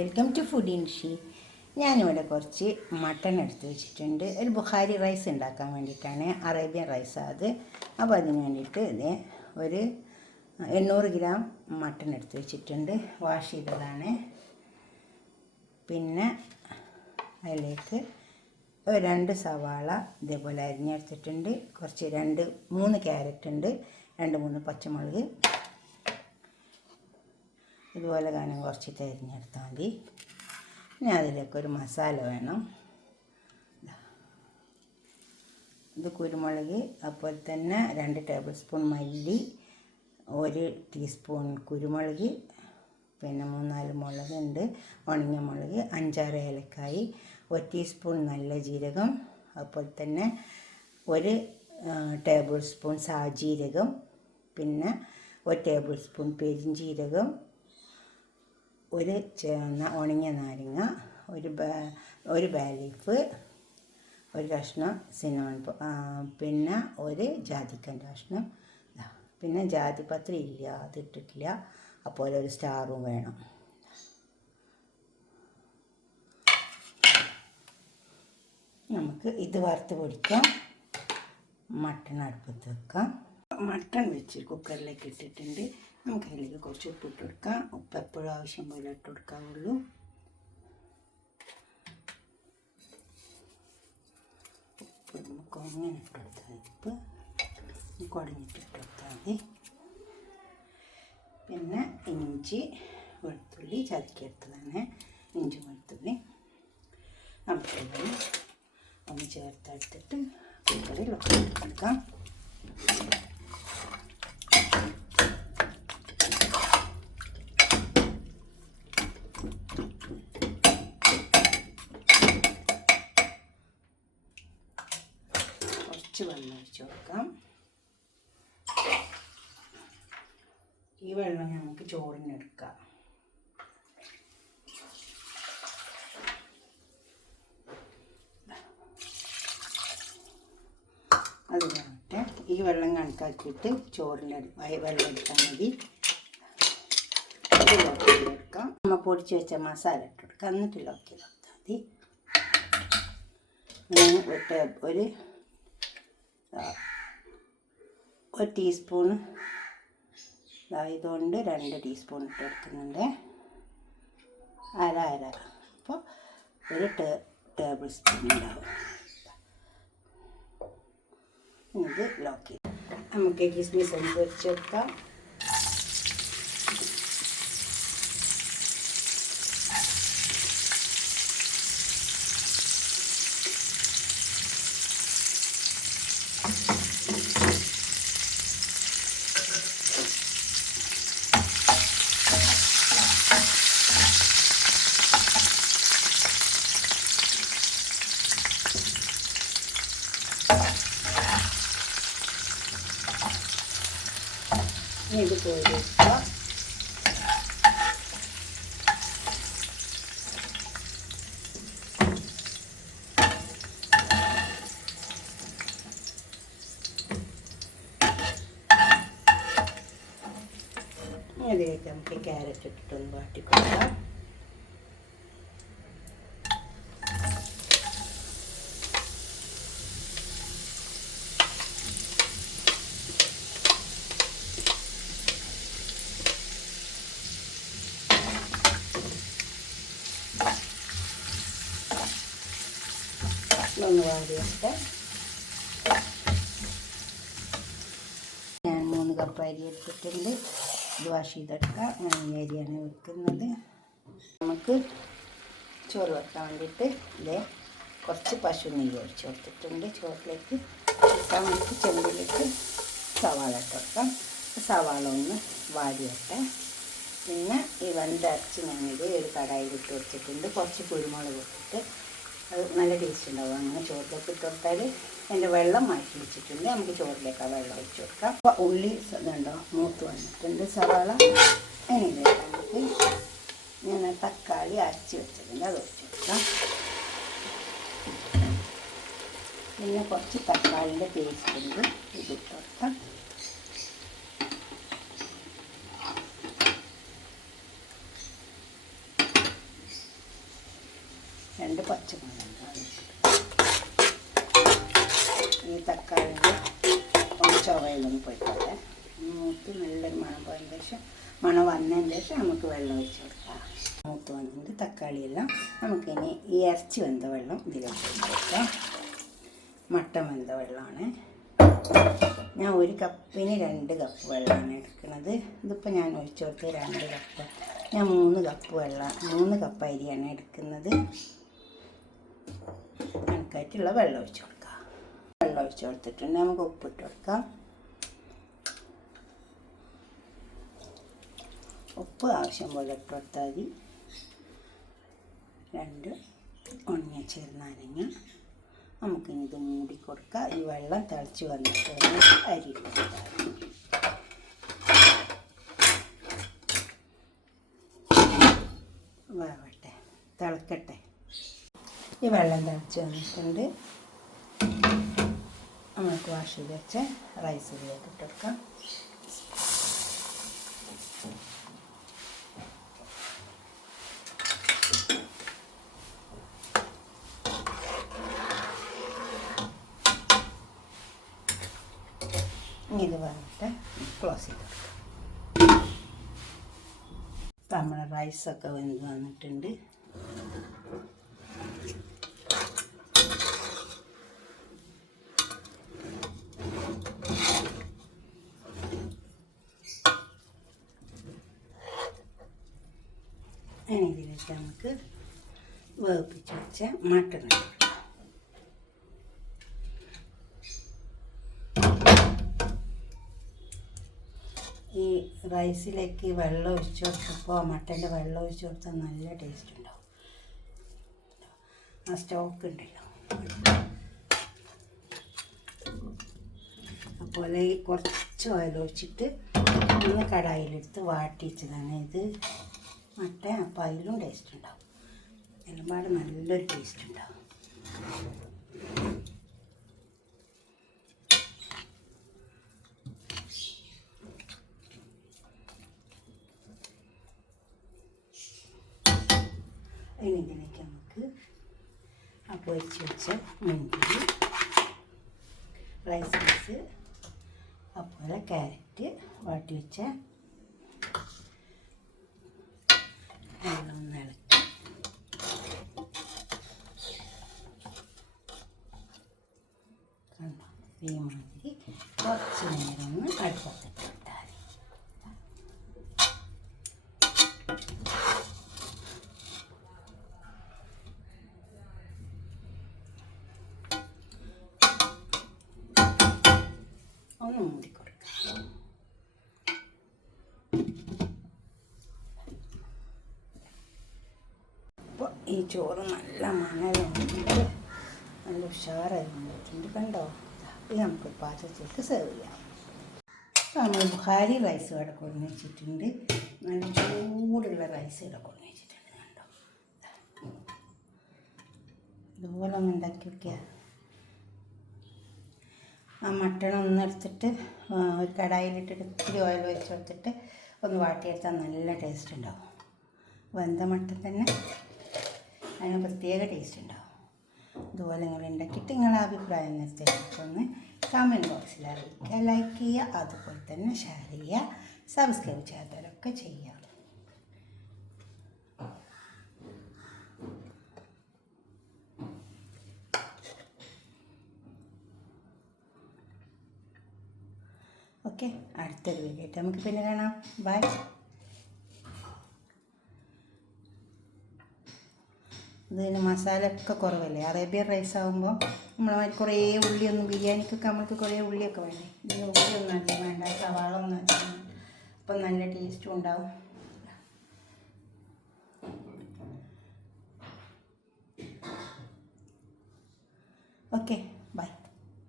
Welcome to food ഇൻഷി. ഞാനിവിടെ കുറച്ച് mutton എടുത്ത് വെച്ചിട്ടുണ്ട്. ഒരു ബുഖാരി റൈസ് ഉണ്ടാക്കാൻ വേണ്ടിയിട്ടാണ്, അറേബ്യൻ റൈസാണ് അത്. അപ്പോൾ അതിന് വേണ്ടിയിട്ട് ഇത് ഒരു 800 ഗ്രാം മട്ടൺ എടുത്ത് വെച്ചിട്ടുണ്ട്, വാഷ് ചെയ്തതാണ്. പിന്നെ അതിലേക്ക് 2 സവാള ഇതേപോലെ അരിഞ്ഞെടുത്തിട്ടുണ്ട്. കുറച്ച് 3 ക്യാരറ്റ് ഉണ്ട്, 2-3 പച്ചമുളക് ഇതുപോലെ കാണാൻ കുറച്ചിട്ട് അരിഞ്ഞെടുത്താൽ മതി. പിന്നെ അതിലേക്കൊരു മസാല വേണം. ഇത് കുരുമുളക്, അതുപോലെ തന്നെ 2 ടേബിൾ സ്പൂൺ മല്ലി, 1 ടീസ്പൂൺ കുരുമുളക്, പിന്നെ 3-4 മുളകുണ്ട്, ഉണങ്ങിയ മുളക്, 5-6 ഏലക്കായി, 1 ടീസ്പൂൺ നല്ല ജീരകം, അതുപോലെ തന്നെ 1 ടേബിൾ സ്പൂൺ സാജീരകം, പിന്നെ 1 ടേബിൾ സ്പൂൺ പെരിഞ്ജീരകം, 1 ഉണങ്ങിയ നാരങ്ങ, ഒരു ബേ ലീഫ്, 1 കഷ്ണം സിനമൺ, പിന്നെ 1 ജാതിക്കൻ്റെ കഷ്ണം. പിന്നെ ജാതിപത്രി ഇല്ല, അതിട്ടിട്ടില്ല. അപ്പോൾ ഒരു സ്റ്റാറും വേണം. നമുക്ക് ഇത് വറുത്ത് പൊടിക്കാം. മട്ടൺ അടുപ്പത്ത് വെക്കാം. മട്ടൺ വെച്ച് കുക്കറിലേക്ക് ഇട്ടിട്ടുണ്ട്. നമുക്ക് അതിലേക്ക് കുറച്ച് ഉപ്പിട്ട് കൊടുക്കാം. ഉപ്പ് എപ്പോഴും ആവശ്യം പോലെ ഇട്ട് കൊടുക്കാവുള്ളൂ. ഉപ്പ് നമുക്ക് അങ്ങനെ ഇട്ട് കൊടുത്താൽ ഉപ്പ് കുടഞ്ഞിട്ട് ഇട്ട് കൊടുത്താൽ മതി. പിന്നെ ഇഞ്ചി വെളുത്തുള്ളി ചതക്കിയെടുത്തതാണ്. ഇഞ്ചി വെളുത്തുള്ളി നമുക്ക് ഒന്ന് ചേർത്തെടുത്തിട്ട് കുക്കറിൽ കൊടുക്കാം. കുറച്ച് വെള്ളം ഒഴിച്ച് കൊടുക്കാം. ഈ വെള്ളം നമുക്ക് ചോറിനെടുക്കാം. അതിനായിട്ട് ഈ വെള്ളം കണക്കാക്കിയിട്ട് വെള്ളം എടുത്താൽ മതി. എടുക്കാം. നമ്മൾ പൊടിച്ച് വെച്ച മസാല ഇട്ട് കൊടുക്കാം. എന്നിട്ട് ലോക്കി കൊടുത്താൽ മതി. ഒരു ടീസ്പൂണ് ഇതുകൊണ്ട് 2 ടീസ്പൂൺ ഇട്ട് കൊടുക്കുന്നുണ്ട്. അര അപ്പോൾ 1 ടേബിൾ സ്പൂൺ ഉണ്ടാവും. ഇത് ലോക്ക് ചെയ്ത് നമുക്ക് കിസ്മിസ് ഒന്ന് പൊരിച്ച് വെക്കാം. ഇത് കോരി വെക്കുക. അതിലേക്ക് നമുക്ക് ക്യാരറ്റ് ഇട്ടിട്ടൊന്ന് വാട്ടി കൊടുക്കാം. ഒന്ന് വാരിയിട്ട് ഞാൻ 3 കപ്പ് അരി എടുത്തിട്ടുണ്ട്. ഇത് വാഷ് ചെയ്തെടുക്കാം. ഞാൻ ഈ അരിയാണ് വെക്കുന്നത്. നമുക്ക് ചോറ് വെക്കാൻ വേണ്ടിയിട്ട് കുറച്ച് പശു നെയ്യ് ഒഴിച്ച് കൊടുത്തിട്ടുണ്ട്. ചോറിലേക്ക് വെക്കാൻ വേണ്ടിയിട്ട് ചെമ്പിലേക്ക് സവാള ഇട്ട് കൊടുക്കാം. സവാള ഒന്ന് വാരിയിട്ട് പിന്നെ ഈ വെന്തരച്ച് ഞാനിത് ഒരു കടായിൽ ഇട്ട് കൊടുത്തിട്ടുണ്ട്. കുറച്ച് കുരുമുളക് ഇട്ടിട്ട് അത് നല്ല ടേസ്റ്റ് ഉണ്ടാവും. അങ്ങനെ ചോറിലേക്ക് ഇട്ട് കൊടുത്താൽ അതിൻ്റെ വെള്ളം മാറ്റി വെച്ചിട്ടുണ്ട്. നമുക്ക് ചോറിലേക്ക് ആ വെള്ളം ഒഴിച്ച് കൊടുക്കാം. അപ്പോൾ ഉള്ളി ഇതുണ്ടോ മൂത്ത് വന്നിട്ടുണ്ട്. സവാള അതിലേക്ക് നമുക്ക് ഞാൻ തക്കാളി അരച്ച് വെച്ചിട്ടുണ്ട്, അത് ഒഴിച്ച് കൊടുക്കാം. പിന്നെ കുറച്ച് തക്കാളിൻ്റെ പേസ്റ്റ് ഉണ്ട്, ഇത് ഇട്ട് കൊടുക്കാം. പച്ചമുളക്. ഈ തക്കാളിൻ്റെ ചുവയിലൊന്ന് പോയിക്കോട്ടെ. മൂത്ത് നല്ലൊരു മണം പോയതിന് ശേഷം, മണം വന്നതിന് ശേഷം നമുക്ക് വെള്ളം ഒഴിച്ച് കൊടുക്കാം. മൂത്ത് വന്നിട്ട് തക്കാളിയെല്ലാം നമുക്കിനി ഈ ഇറച്ചി വെന്ത വെള്ളം ഇതിലേക്ക് ഒഴിച്ച് കൊടുക്കാം. മട്ടൻ വെന്ത വെള്ളമാണ്. ഞാൻ 1 കപ്പിന് 2 കപ്പ് വെള്ളമാണ് എടുക്കുന്നത്. ഇതിപ്പോൾ ഞാൻ ഒഴിച്ച് കൊടുത്ത് 2 കപ്പ്. ഞാൻ 3 കപ്പ് അരിയാണ് എടുക്കുന്നത്. കണക്കായിട്ടുള്ള വെള്ളം ഒഴിച്ച് കൊടുക്കാം. വെള്ളം ഒഴിച്ച് കൊടുത്തിട്ടുണ്ട്. നമുക്ക് ഉപ്പിട്ട് കൊടുക്കാം. ഉപ്പ് ആവശ്യം പോലെ ഇട്ട് കൊടുത്താൽ മതി. 2 ഉണങ്ങിയ ചെറുനാരങ്ങ. നമുക്കിനി ഇത് മൂടി കൊടുക്കാം. ഈ വെള്ളം തിളച്ച് വന്നിട്ട് അരി ഇട്ട് കൊടുക്കാം. വേവട്ടെ, തിളക്കട്ടെ. ഈ വെള്ളം തിളച്ച് വന്നിട്ടുണ്ട്. നമുക്ക് വാഷ് ചെയ്ത് വെച്ച റൈസ് ഇതിലേക്ക് ഇട്ട് കൊടുക്കാം. ഇത് വന്നിട്ട് ക്ലോസ് ചെയ്ത് കൊടുക്കാം. നമ്മുടെ റൈസൊക്കെ വെന്ത് വന്നിട്ടുണ്ട്. ഇനി ഇതിലേക്ക് നമുക്ക് വേവിപ്പിച്ച് വെച്ച മട്ടൺ ഇട്ട് കൊടുക്കാം. ഈ റൈസിലേക്ക് വെള്ളം ഒഴിച്ച് കൊടുത്തപ്പോൾ മട്ടൻ്റെ വെള്ളം ഒഴിച്ച് കൊടുത്താൽ നല്ല ടേസ്റ്റ് ഉണ്ടാവും. ആ സ്റ്റോക്ക് ഉണ്ടല്ലോ, അതുപോലെ കുറച്ച് ഓയിൽ ഒഴിച്ചിട്ട് ഒന്ന് കടായിലെടുത്ത് വാട്ടിച്ചതാണ് ഇത് മട്ടൻ. അപ്പോൾ അതിലും ടേസ്റ്റ് ഉണ്ടാവും. ഒരുപാട് നല്ലൊരു ടേസ്റ്റ് ഉണ്ടാവും. ഇനി ഇതിലേക്ക് നമുക്ക് ആ പൊരിച്ച് വെച്ച മുന്തിരി, റൈസ് പീസ്, അതുപോലെ ക്യാരറ്റ് വാട്ടി വെച്ച വെള്ളം ഇളക്കി കണ്ടോ, ഈ മാതിരി കുറച്ച് നേരം ഒന്ന് അടുപ്പത്തിട്ട് ഇട്ടാൽ ഒന്ന് മൂടി കൊടുക്കാം. അപ്പോൾ ഈ ചോറ് നല്ല മണലുണ്ട്, നല്ല ഉഷാറായി വന്നിട്ടുണ്ട്. കണ്ടോ, ഇത് നമുക്ക് പാത്രത്തിലേക്ക് സെർവ് ചെയ്യാം. അപ്പോൾ നമ്മൾ ബുഹാരി റൈസ് ഇവിടെ കൊണ്ടു വെച്ചിട്ടുണ്ട്. നല്ല ചൂടുള്ള റൈസ് ഇവിടെ കൊണ്ടു വെച്ചിട്ടുണ്ട്. കണ്ടോ, ഇതുപോലെ ഒന്ന് ഉണ്ടാക്കി വയ്ക്കുക. ആ മട്ടൺ ഒന്നെടുത്തിട്ട് ഒരു കടായിലിട്ടിട്ട് ഇത്തിരി ഓയിൽ വെച്ച് കൊടുത്തിട്ട് ഒന്ന് വാട്ടിയെടുത്താൽ നല്ല ടേസ്റ്റ് ഉണ്ടാവും. വെന്ത മട്ടൻ തന്നെ അതിന് പ്രത്യേക ടേസ്റ്റ് ഉണ്ടാവും. ഇതുപോലെ നിങ്ങൾ ഉണ്ടാക്കിയിട്ട് നിങ്ങളുടെ അഭിപ്രായം നിർത്തിയിട്ടൊന്ന് കമൻറ്റ് ബോക്സിൽ അറിയിക്കുക. ലൈക്ക് ചെയ്യുക, അതുപോലെ തന്നെ ഷെയർ ചെയ്യുക, സബ്സ്ക്രൈബ് ചെയ്യാത്തവരൊക്കെ ചെയ്യുക. ഓക്കെ, അടുത്തൊരു വീഡിയോ ആയിട്ട് നമുക്ക് പിന്നെ കാണാം. ബൈ. ഇതിന് മസാല ഒക്കെ കുറവല്ലേ. അറേബ്യൻ റൈസ് ആകുമ്പോൾ നമ്മൾ കുറേ ഉള്ളിയൊന്നും, ബിരിയാണിക്കൊക്കെ നമ്മൾക്ക് കുറേ ഉള്ളിയൊക്കെ വേണ്ടേ. ഇതിന് ഉള്ളിയൊന്നും അധികം വേണ്ട, സവാള ഒന്നും അധികം. അപ്പം നല്ല ടേസ്റ്റും ഉണ്ടാവും. ഓക്കെ.